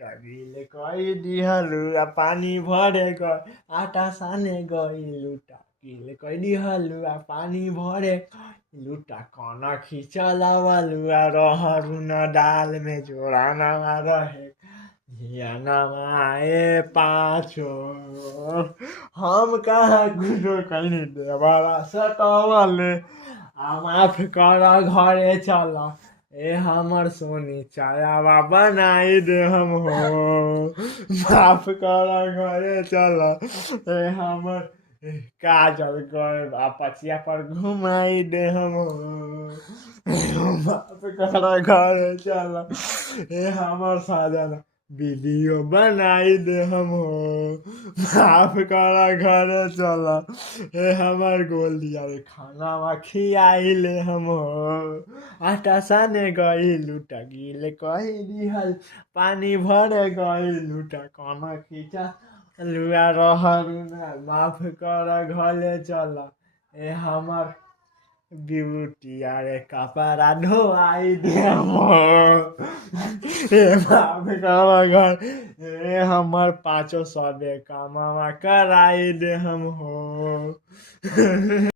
टागिल कई दिहलु आ पानी भरे गए आटा साने गइलु टागिल कई दिहलु आ पानी भरे गइलु कना खिचलवलु आ रहरु न दाल में जोड़ा नवा रहे नवाए पाछो हम कहाँ गुजो कहीं देवाला सटवले आ माफ कर घरे चल ए हमर सोनी चायावा बनाई दे हम हो माफ कर घरे चल ए हमर काजल कर पचिया पर घुमाई दे हम हो माफ कर घरे चल ए हमर साजन वीडियो बनाई दे हम हो माफ कर घरे चल ए हमर गोलिया खाना खियाई ले हम हो आटा साने गइलु टागिल कही दिहल पानी भरे गइलु कना खिचा लुआ रहरु ना माफ कर घरे चल ए हमर बिउटिया रे कपड़ा धोआई दे ए माफ कर घर ए हमर 500 कामवा कराई दे हम हो